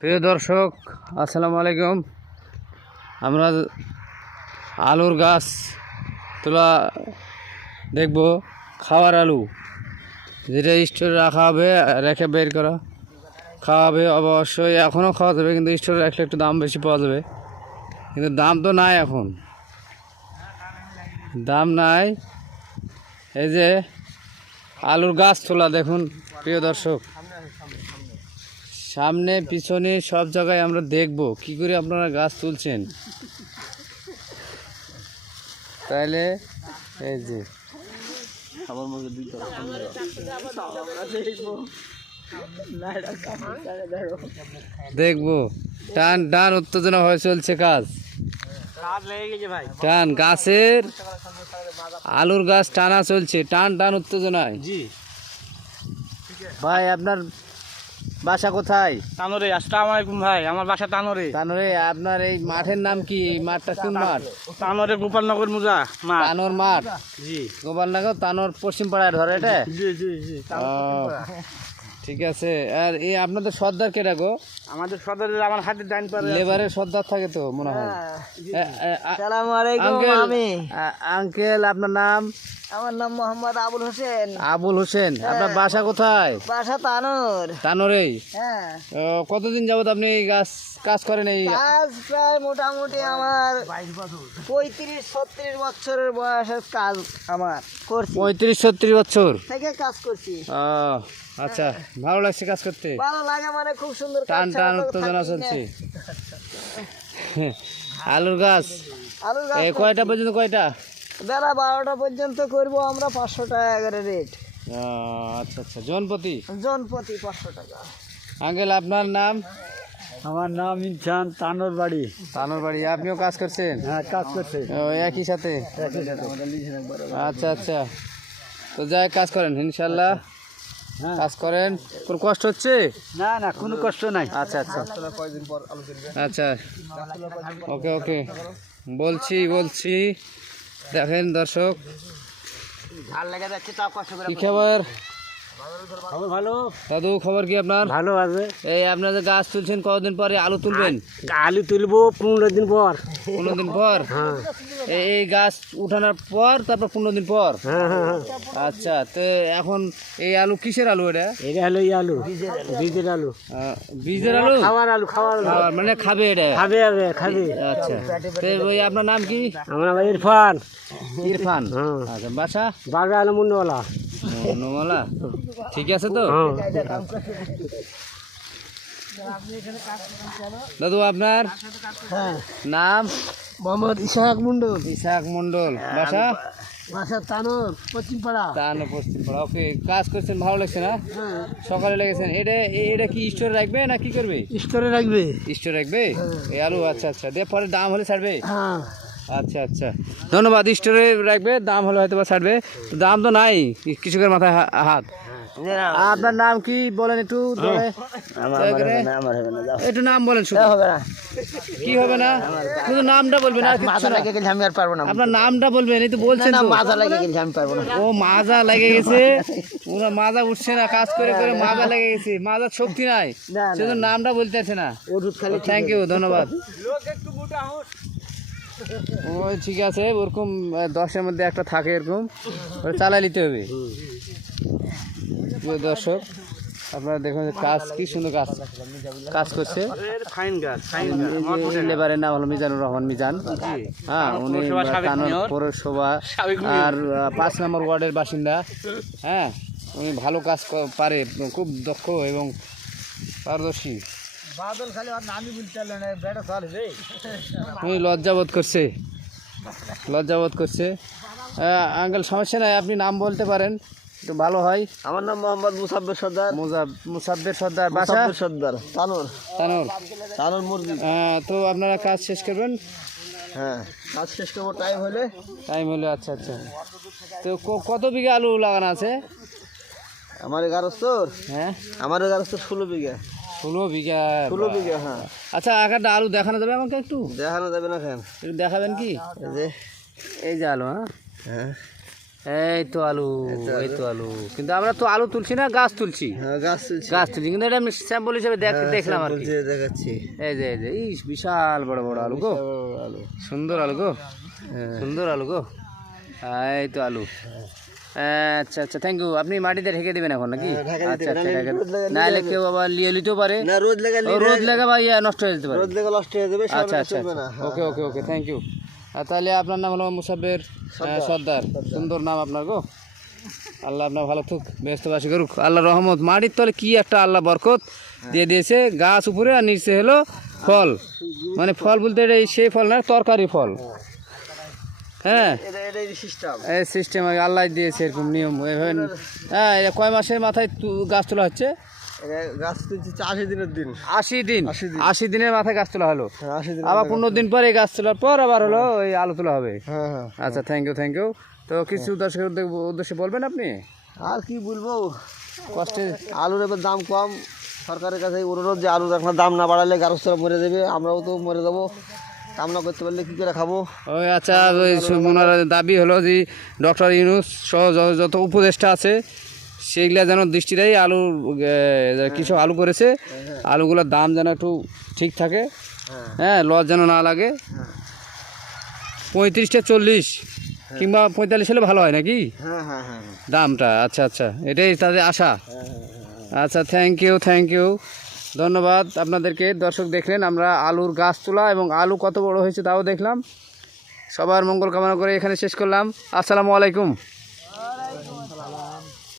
প্রিয় দর্শক, আসসালামু আলাইকুম। আমরা আলুর গাছ তোলা দেখব, খাওয়ার আলু। যেটা স্টোরে রাখা হবে, রেখে বের করা। খাওয়া হবে অবশ্যই, এখনও খাওয়া যাবে, কিন্তু স্টোরে রাখলে একটু দাম বেশি পাওয়া যাবে। কিন্তু দাম তো নাই এখন। দাম নাই। এই যে আলুর গাছ তোলা, দেখুন, প্রিয় দর্শক। সামনে পিছনে সব জায়গায় আমরা দেখব। কি করে আপনারা গাছ তুলছেন? তাহলে এই যে। দেখব। টান টান উত্তেজনা হয়ে চলছে কাজ। টান গাছের আলুর গাছ টানা চলছে। টান টান উত্তেজনায়। ভাই আপনার বাসা কোথায়? তানোরে আসসালামু আলাইকুম ভাই আমার বাসা তানোরে। তানরে আপনার এই মাঠের নাম কি? মাঠটা কোন মাঠ? তানোরে গোপালনগর মুজা মা তানোর মাঠ? জি। গোপালনগর তানোর পশ্চিম পাড়ায় ধরে এটা? জি জি জি ঠিক আছে। আর এই আপনাদের সর্দার কেটা গো? আমাদের সদরের আমার হাতের ডাইন পারে লেবারের সর্দার থাকে তো মনে হয়। এ- এ- সালামু আলাইকুম আমি আঙ্কেল আপনার নাম? আমার নাম মোহাম্মদ আবুল হোসেন। আবুল হোসেন আপনার বাসা কোথায়? বাসা তানুর। তানোরেই? হ্যাঁ। কতদিন যাবত আপনি গাছ কাজ করেন এই কাজ প্রায় মোটামুটি আমার পঁয়ত্রিশ ছত্রিশ বছরের বয়সের কাজ আমার করছি। পঁয়ত্রিশ ছত্রিশ বছর? থেকে কাজ করছি। আচ্ছা ভালো লাগছে কাজ করতে? ভালো লাগে মানে খুব সুন্দর কাজ টান টান উত্তেজনা চলছে আলুর গাছ? আলুর গাছ কয়টা পর্যন্ত কয়টা? বেলা বারোটা পর্যন্ত করব আমরা পাঁচশো টাকা করে রেট আচ্ছা আচ্ছা। জনপতি? জনপতি পাঁচশো টাকা। আঙ্কেল আপনার নাম? আমার নাম ইনসান তানোর বাড়ি তানোর বাড়ি আপনিও কাজ করছেন? হ্যাঁ কাজ করছে। ও, একই সাথে? আচ্ছা আচ্ছা। তো যাই কাজ করেন ইনশাল্লাহ। হ্যাঁ। কাজ করেন। কোনো কষ্ট হচ্ছে? না না কোনো কষ্ট নাই। আচ্ছা আচ্ছা। আচ্ছা। ওকে ওকে। বলছি বলছি। দেখেন দর্শক। কি খবর? দাদু খবর কি আপনার? ভালো আছে। এই আপনার যে গাছ তুলছেন কতদিন পরে আলু তুলবেন? আলু তুলবো পনেরো দিন পর। পনেরো দিন পর? হ্যাঁ। এই গাছ উঠানোর পর তারপর পনেরো দিন পর? হ্যাঁ হ্যাঁ আচ্ছা তো এখন এই আলু কিসের আলু এটা? এটা হলো এই আলু বীজের আলু। বীজের আলু? খাওয়ার আলু খাওয়ার খাবার মানে খাবে এটা? খাবে খাবে আচ্ছা। তো ওই আপনার নাম কি? আমার ইরফান। ইরফান? আচ্ছা বাসা? বাগা আলু মুন্ডওয়ালা নমালা ঠিক আছে তো? হ্যাঁ। দাদু আপনার হ্যাঁ নাম? মোহাম্মদ ইসাহাক মন্ডল। ইসাক মন্ডল। বাসা? বাসা তানুর পশ্চিম পাড়া তান পশ্চিম পাড়া ওকে কাজ করছেন ভালো লাগছে না? হ্যাঁ। সকালে লেগেছেন। এটা এটা কি স্টোরে রাখবে না কি করবে? স্টোরে রাখবে। স্টোরে রাখবে? এই আলু আচ্ছা আচ্ছা। দিয়ে পরে দাম হলে ছাড়বে? হ্যাঁ। আচ্ছা আচ্ছা। ধন্যবাদ স্টোরে রাখবে দাম হলে হয়তো বা ছাড়বে। দাম তো নাই কৃষকের মাথায় হাত। আপনার নাম কি বলেন একটু একটু নাম বলেন হবে না। কি হবে না? শুধু নামটা বলবেন মাজা না। লাগে গেলে আমি আর পারব না আপনার নামটা বলবেন এই তো বলছেন না মাজা লাগে গেলে আমি পারব না। ও মাজা লেগে গেছে। ওরা মাজা উঠছে না কাজ করে করে মাজা লেগে গেছে। মাজার শক্তি নাই। শুধু নামটা বলতে পারছে না। থ্যাংক ইউ ধন্যবাদ। ওই ঠিক আছে ওরকম দশের মধ্যে একটা থাকে এরকম ওটা চালাই নিতে হবে। প্রিয় দর্শক আপনারা দেখুন কাজ কি সুন্দর কাজ কাজ করছে। লেবারের নাম হলো মিজানুর রহমান মিজান। হ্যাঁ উনি পৌরসভা আর পাঁচ নম্বর ওয়ার্ডের বাসিন্দা। হ্যাঁ উনি ভালো কাজ পারে খুব দক্ষ এবং পারদর্শী। বাদল খালি আর নামই বলতে না বেটা উনি লজ্জাবোধ করছে। লজ্জাবোধ করছে। আঙ্কেল সমস্যা নাই আপনি নাম বলতে পারেন। একটু ভালো হয়। আমার নাম মোহাম্মদ মুসাব্বির সর্দার। মুজাব মুসাব্বের সর্দার বাসা? সর্দার তানুর। তানোর। তানুর মুরগি। তো আপনারা কাজ শেষ করবেন? হ্যাঁ কাজ শেষ করব টাইম হলে। টাইম হলে আচ্ছা আচ্ছা। তো ক- কত বিঘা আলু লাগানো আছে? আমার এগারো তোর হ্যাঁ? আমার এগারো তোর ষোলো বিঘা। ষোলো বিঘা ষোলো বিঘা হ্যাঁ। আচ্ছা একটা আলু দেখানো যাবে আমাকে একটু? দেখানো যাবে না কেন? একটু দেখাবেন কি? এই যে। এই যে আলু হ্যাঁ? হ্যাঁ। এই তো আলু এই তো আলু। কিন্তু আমরা তো আলু তুলছি না গাছ তুলছি। হ্যাঁ গাছ তুলছি। গাছ তুলছি কিন্তু এটা আমি স্যাম্পল হিসেবে দেখ দেখলাম আর কি। দেখাচ্ছি। এই যে এই যে ইস বিশাল বড় বড় আলু গো। আলু। সুন্দর আলু গো। সুন্দর আলু গো। এই তো আলু। আচ্ছা আচ্ছা থ্যাংক ইউ আপনি মাটিতে ঢেকে দেবেন এখন নাকি? আচ্ছা আচ্ছা ঢেকে নাহলে কেউ আবার লিয়ে নিতেও পারে। না রোদ রোদ লাগা বা ইয়া নষ্ট হয়ে যেতে পারে। রোদ লেগে নষ্ট হয়ে যাবে আচ্ছা আচ্ছা ওকে ওকে ওকে থ্যাংক ইউ তাহলে আপনার নাম হলো মুসাফের সর্দার। সুন্দর নাম আপনার গো। আল্লাহ আপনার ভালো থাকুক ব্যস্তবাসী করুক। আল্লাহ রহমত। মাটির তলে কি একটা আল্লাহ বরকত দিয়ে দিয়েছে। গাছ উপরে আর নিচে হলো ফল। মানে ফল বলতে এটা এই সেই ফল না তরকারি ফল। হ্যাঁ। সিস্টেম আল্লাহ দিয়েছে এরকম নিয়ম এভাবে হ্যাঁ এটা কয় মাসের মাথায় গাছ তোলা হচ্ছে? গাছ তুলছি আশি দিনের দিন। আশি দিন? আশি দিনের মাথায় গাছ তোলা হলো। হ্যাঁ আবার পনেরো দিন পরে গাছ তোলার পর আবার হলো ওই আলু তোলা হবে। হ্যাঁ হ্যাঁ আচ্ছা থ্যাংক ইউ থ্যাংক ইউ তো কিছু দর্শকের উদ্দেশ্যে বলবেন আপনি? আর কি বলব? কষ্টে আলুর এবার দাম কম। সরকারের কাছে অনুরোধ যে আলুর এখন দাম না বাড়ালে গারস্থরা মরে যাবে আমরাও তো মরে যাব। কাম না করতে পারলে কী করে খাব? ওই আচ্ছা ওই ওনার দাবি হলো যে ডক্টর ইউনুস সহ যত উপদেষ্টা আছে সেগুলা যেন দৃষ্টি দেয় আলু কৃষক আলু করেছে আলুগুলোর দাম যেন একটু ঠিক থাকে হ্যাঁ। লস যেন না লাগে। পঁয়ত্রিশটা চল্লিশ কিংবা পঁয়তাল্লিশ হলে ভালো হয় নাকি? হ্যাঁ হ্যাঁ হ্যাঁ দামটা আচ্ছা আচ্ছা এটাই তাদের আশা। আচ্ছা থ্যাংক ইউ থ্যাংক ইউ ধন্যবাদ। আপনাদেরকে দর্শক দেখলেন, আমরা আলুর গাছ তোলা এবং আলু কত বড় হয়েছে তাও দেখলাম। সবার মঙ্গল কামনা করে এখানে শেষ করলাম। আসসালামু আলাইকুম।